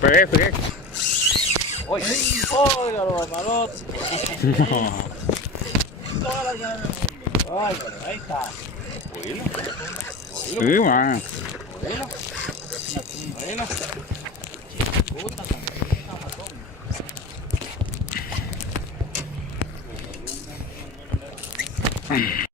Pegué, pegué. ¡Uy! ¡Uy, los malotes! Toda la gana del mundo. ¡Ay, ahí está! Oílo. Sí, man. Oílo. Oílo. Puta, Mm.